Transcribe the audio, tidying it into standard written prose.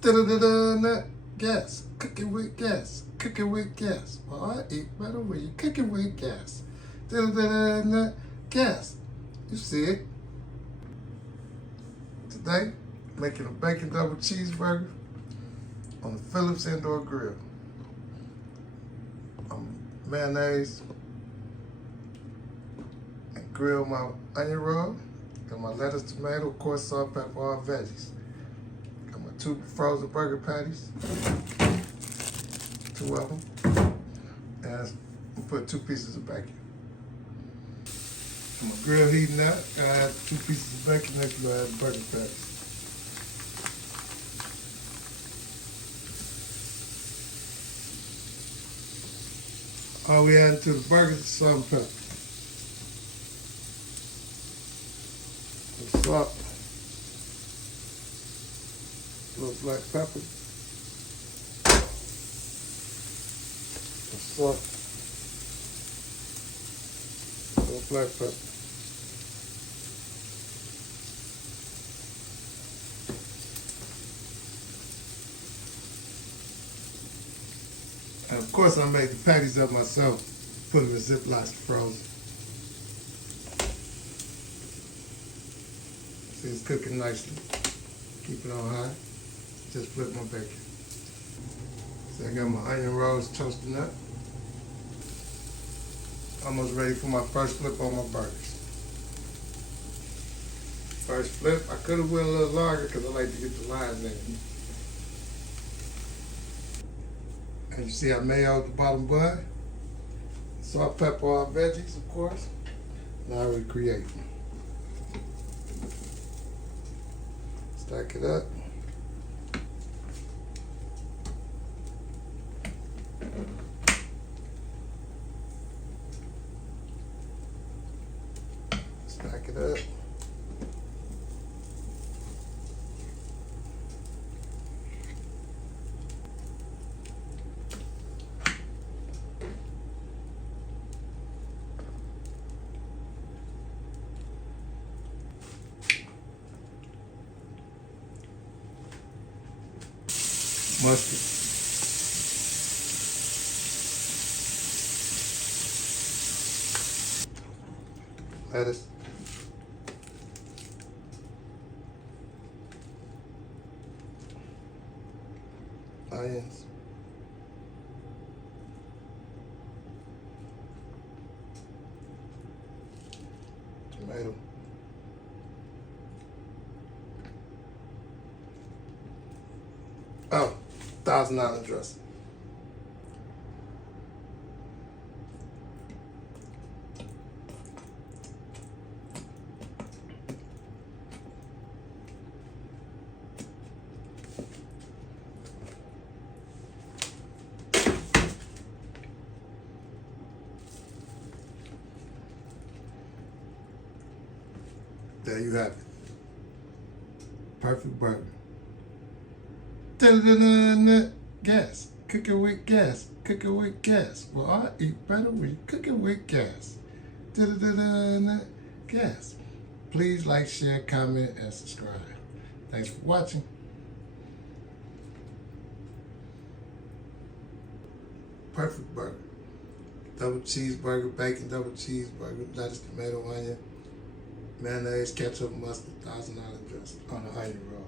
Da-da-da-da-da. Gas. Cooking with gas. Cooking with gas. Well, I eat better when you cooking with gas. Da-da-da-da-da. Gas. You see it. Today, making a bacon double cheeseburger on the Phillips indoor grill. Mayonnaise and grill my onion roll and my lettuce, tomato, of course, salt, pepper, all veggies. Got my 2 frozen burger patties, 2 of them, and I put 2 pieces of bacon. My grill heating up, I add 2 pieces of bacon next to add burger patties. All we add to the burgers is salt and pepper. The salt, a little black pepper, the salt, a little black pepper. And of course, I make the patties up myself, put them in Ziplocs frozen. See, it's cooking nicely. Keep it on high. Just flip my bacon. So I got my onion rolls toasting up. Almost ready for my first flip on my burgers. First flip, I could have went a little longer because I like to get the lines in. And you see I mayoed the bottom bun. Salt, pepper, all veggies, of course. Now we create. Stack it up. Stack it up. Mustard. Lettuce. Onions. Tomato. Oh, $1,000 dressing. There you have it. Perfect burger. Da-da-da-da-da. Gas. Cooking with gas. Cooking with gas. Well, I eat better when you cooking with gas. Da-da-da-da-da. Gas. Please like, share, comment, and subscribe. Thanks for watching. Perfect burger. Double cheeseburger, bacon double cheeseburger, lettuce, tomato, onion, mayonnaise, ketchup, mustard, $1,000 dressing on the onion roll.